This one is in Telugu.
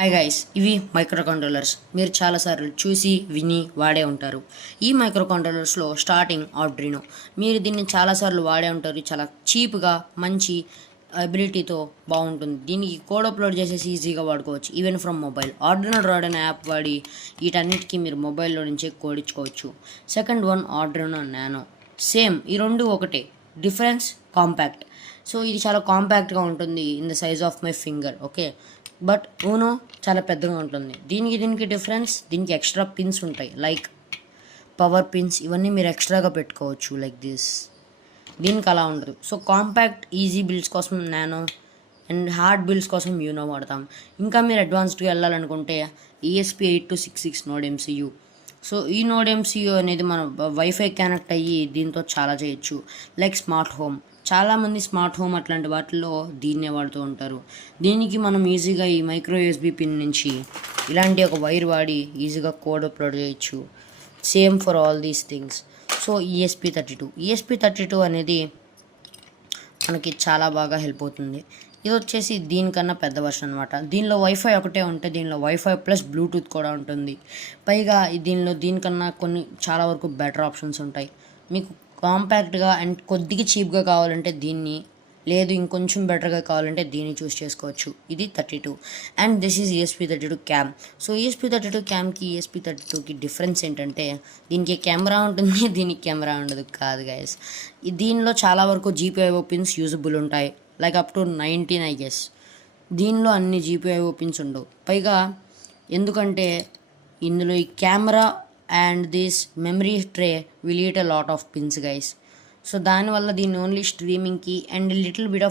హాయ్ గైస్, ఇవి మైక్రో కంట్రోలర్స్. మీరు చాలాసార్లు చూసి విని వాడే ఉంటారు. ఈ మైక్రో కంట్రోలర్స్లో స్టార్టింగ్ ఆర్డ్రినో. మీరు దీన్ని చాలాసార్లు వాడే ఉంటారు. చాలా చీప్గా మంచి అబిలిటీతో బాగుంటుంది. దీనికి కోడ్ అప్లోడ్ చేసేసి ఈజీగా వాడుకోవచ్చు, even from mobile. Arduino droid అనే యాప్ వాడి వీటన్నిటికీ మీరు మొబైల్లో నుంచే కోడ్ ఇచ్చుకోవచ్చు. Second one Arduino nano. Same, ఈ రెండు ఒకటే, డిఫరెన్స్ కాంపాక్ట్. సో ఇది చాలా కాంపాక్ట్గా ఉంటుంది in the size of my finger. Okay, but Uno చాలా పెద్దగా ఉంటుంది. దీనికి డిఫరెన్స్, దీనికి ఎక్స్ట్రా పిన్స్ ఉంటాయి, లైక్ పవర్ పిన్స్. ఇవన్నీ మీరు ఎక్స్ట్రాగా పెట్టుకోవచ్చు లైక్ దిస్. దీనికి అలా ఉండదు. సో కాంపాక్ట్ ఈజీ బిల్డ్స్ కోసం నానో, అండ్ హార్డ్ బిల్డ్స్ కోసం యూనో వాడతాం. ఇంకా మీరు అడ్వాన్స్డ్గా వెళ్ళాలనుకుంటే ESP8266 నోడ్ MCU. సో ఈ నోడ్ MCU అనేది మనం వైఫై కనెక్ట్ అయ్యి దీంతో చాలా చేయొచ్చు, లైక్ స్మార్ట్ హోమ్. చాలామంది స్మార్ట్ హోమ్ అట్లాంటి వాటిల్లో దీన్నే వాడుతూ ఉంటారు. దీనికి మనం ఈజీగా ఈ మైక్రో USB పిన్ నుంచి ఇలాంటి ఒక వైర్ వాడి ఈజీగా కోడ్ అప్లోడ్ చేయొచ్చు. Same for all these things. So ESP32 అనేది మనకి చాలా బాగా హెల్ప్ అవుతుంది. ఇది వచ్చేసి దీనికన్నా పెద్ద వర్షన్ అనమాట. దీనిలో వైఫై ఒకటే ఉంటే దీనిలో వైఫై ప్లస్ బ్లూటూత్ కూడా ఉంటుంది. పైగా దీనికన్నా కొన్ని చాలా వరకు బెటర్ ఆప్షన్స్ ఉంటాయి. మీకు కాంపాక్ట్గా అండ్ కొద్దిగా చీప్గా కావాలంటే దీన్ని, లేదు ఇంకొంచెం బెటర్గా కావాలంటే దీన్ని చూస్ చేసుకోవచ్చు. ఇది 32. And this is ESP32 cam. So ESP32 క్యామ్కి ESP32కి డిఫరెన్స్ ఏంటంటే దీనికి కెమెరా ఉంటుంది, దీనికి కెమెరా ఉండదు. కాదు గైస్, దీనిలో చాలా వరకు GPIO పిన్స్ యూజబుల్ ఉంటాయి, like up to 19 I guess. దీనిలో అన్ని GPIO పిన్స్ ఉండవు. పైగా ఎందుకంటే ఇందులో ఈ camera and this memory tray will eat a lot of pins guys. So దానివల్ల దీన్ని ఓన్లీ స్ట్రీమింగ్కి అండ్ లిటిల్ బిట్ ఆఫ్